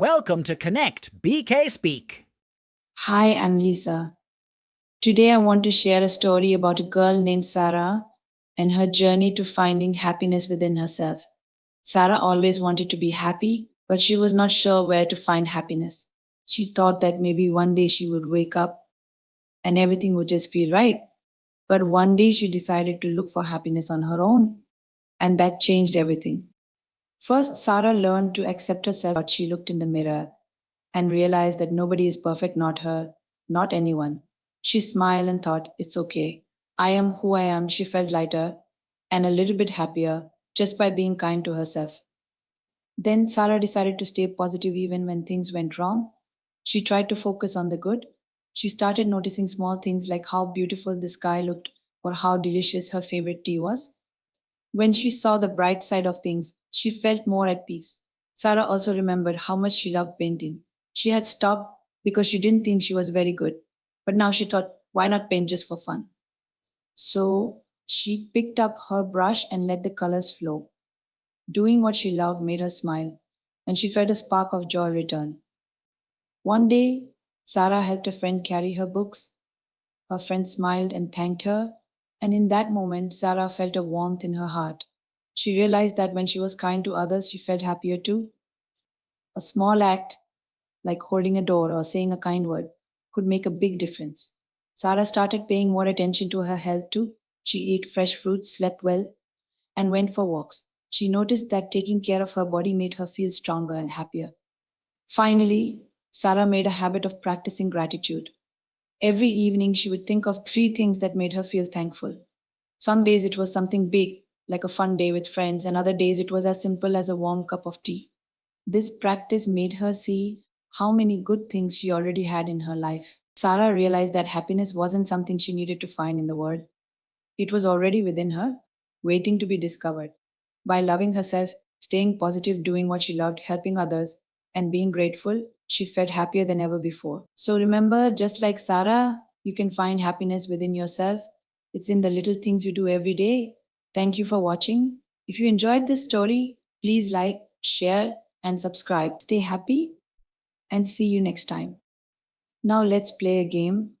Welcome to Connect BK Speak. Hi, I'm Lisa. Today I want to share a story about a girl named Sara and her journey to finding happiness within herself. Sara always wanted to be happy, but she was not sure where to find happiness. She thought that maybe one day she would wake up and everything would just feel right. But one day she decided to look for happiness on her own, and that changed everything. First, Sara learned to accept herself as she looked in the mirror and realized that nobody is perfect, not her, not anyone. She smiled and thought, it's okay. I am who I am. She felt lighter and a little bit happier just by being kind to herself. Then Sarah decided to stay positive even when things went wrong. She tried to focus on the good. She started noticing small things like how beautiful the sky looked or how delicious her favorite tea was. When she saw the bright side of things, she felt more at peace. Sarah also remembered how much she loved painting. She had stopped because she didn't think she was very good, but now she thought, why not paint just for fun? So she picked up her brush and let the colors flow. Doing what she loved made her smile, and she felt a spark of joy return. One day, Sarah helped a friend carry her books. Her friend smiled and thanked her, and in that moment, Sarah felt a warmth in her heart. She realized that when she was kind to others, she felt happier too. A small act, like holding a door or saying a kind word, could make a big difference. Sarah started paying more attention to her health too. She ate fresh fruits, slept well, and went for walks. She noticed that taking care of her body made her feel stronger and happier. Finally, Sarah made a habit of practicing gratitude. Every evening, she would think of three things that made her feel thankful. Some days it was something big, like a fun day with friends, and other days it was as simple as a warm cup of tea. This practice made her see how many good things she already had in her life. Sarah realized that happiness wasn't something she needed to find in the world. It was already within her, waiting to be discovered. By loving herself, staying positive, doing what she loved, helping others, and being grateful, she felt happier than ever before. So remember, just like Sarah, you can find happiness within yourself. It's in the little things you do every day. Thank you for watching. If you enjoyed this story, please like, share, and subscribe. Stay happy and see you next time. Now let's play a game.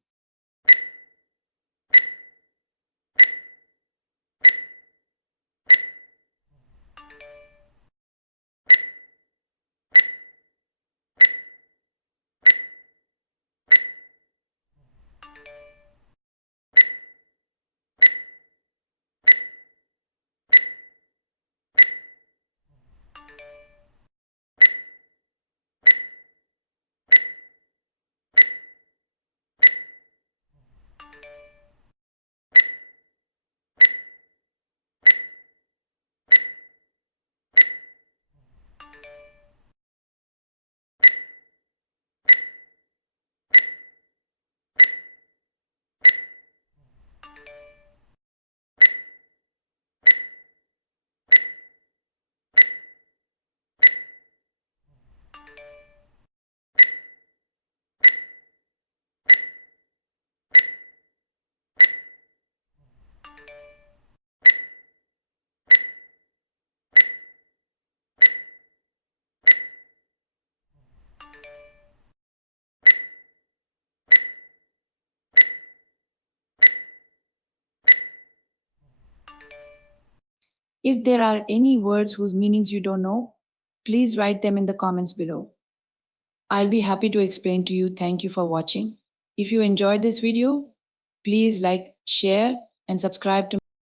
If there are any words whose meanings you don't know, please write them in the comments below. I'll be happy to explain to you. Thank you for watching. If you enjoyed this video, please like, share, and subscribe to